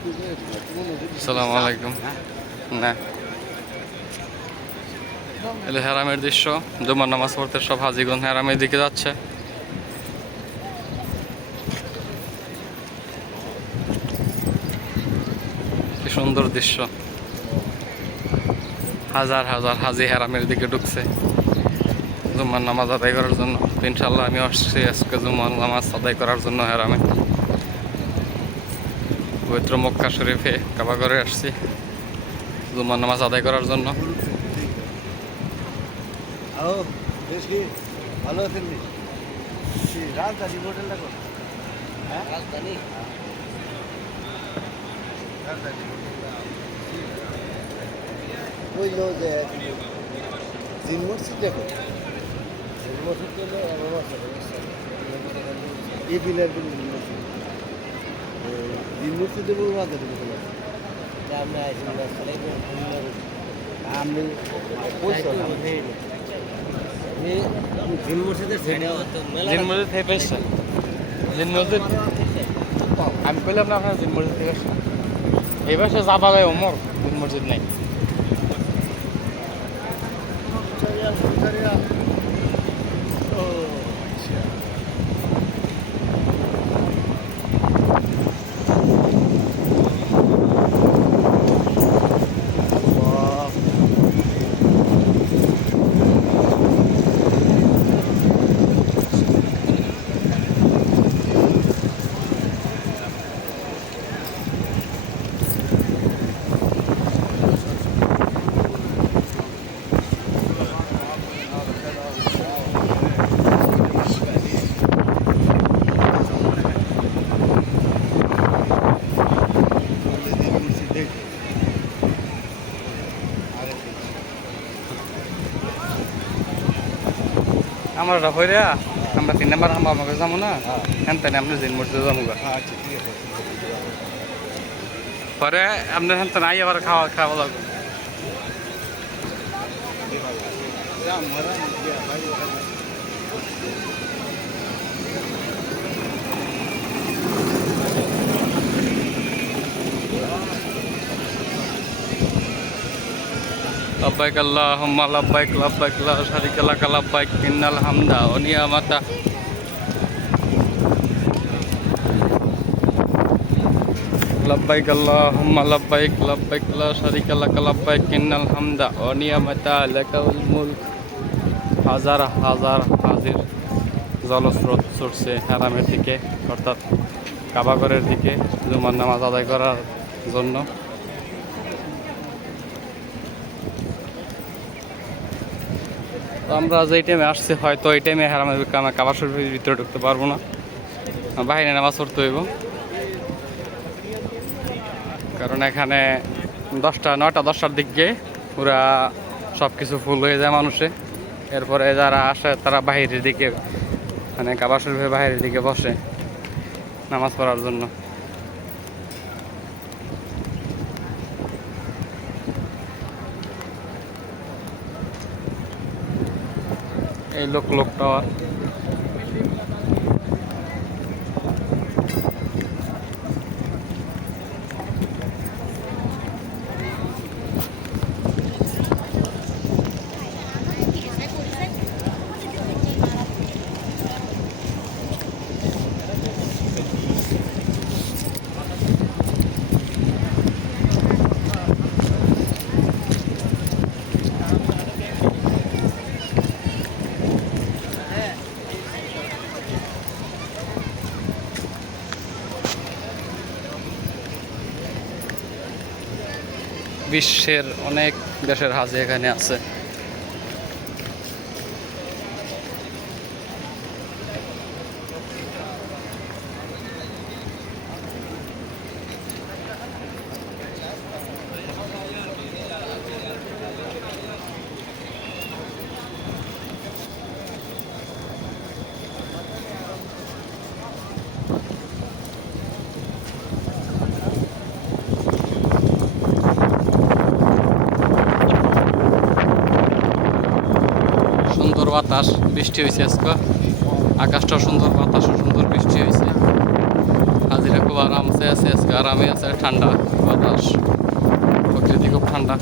আসসালামু আলাইকুম। না, এলে হেরামের দৃশ্য। জুমার নামাজ পড়তে সব হাজিগণ হেরামের দিকে যাচ্ছে। কি সুন্দর দৃশ্য, হাজার হাজার হাজি হেরামের দিকে ঢুকছে জুমার নামাজ আদায় করার জন্য। ইনশাল্লাহ আমি আসছি আজকে জুমার নামাজ আদায় করার জন্য হেরামে। পবিত্র মক্কা শরীফে কাবা করে আসছি জুমার নামাজ আদায় করার জন্য। ভালো আছেন রাজধানী হোটেলটা কোন? হ্যাঁ রাজধানী রাজধানী ওই যে জিন মসজিদ দেখো, জিন মসজিদ এই বিলের জিন মসজিদ, জিন মসজিদে বলবো রাজধানী হোটেল আছে। আমি জিন মসজিদের জিন মসজিদ থেকে পেয়েছে, জিন মসজিদ আমি কইলাম না আপনার জিন মসজিদ থেকে আসছে। এই পাশে যাবা যায় ওমর, জিন মসজিদ নাই। আমার হইরা আমরা 3 নাম্বার আমরা আমাকে যাবো না, হ্যাঁ তাই আপনি জিন মসজিদে যাবো গা। আচ্ছা ঠিক আছে, পরে আপনার হ্যাঁ তাই আবার খাওয়া খাওয়া লাগবে। লব্বাইক আল্লাহুম্মা লব্বাইক লব্বাইক লা শারীকা লাক লব্বাইক ইন্নাল হামদা ওয়া নি'মাতা লব্বাইক আল্লাহুম্মা লব্বাইক লব্বাইক লা শারীকা লাক লব্বাইক ইন্নাল হামদা ওয়া নি'মাতা লাকাল মুলক। হাজার হাজার হাজির জলস্রোত ছুটছে হারামের দিকে, অর্থাৎ কাবাগরের দিকে জুমার নামাজ আদায় করার জন্য। তো আমরা যে টাইমে আসছি হয়তো এই টাইমে হারামের কাবা শরীফের ভিতরে ঢুকতে পারবো না, বাইরে নামাজ পড়তে হইব। কারণ এখানে 9টা-10টার দিকে পুরা সব কিছু ফুল হয়ে যায় মানুষে। এরপরে যারা আসে তারা বাইরের দিকে, মানে কাবা শরীফের বাইরের দিকে বসে নামাজ পড়ার জন্য। এই লোক টাওয়ার। বিশ্বের অনেক দেশের হাজি এখানে আছে। সুন্দর বাতাস, বৃষ্টি হয়েছে আজকে, আকাশটাও সুন্দর, বাতাসও সুন্দর, বৃষ্টি হয়েছে। হাজিরা খুব আরাম গাছে আছে আজকে আরামে আছে, ঠান্ডা বাতাস, প্রকৃতি খুব ঠান্ডা।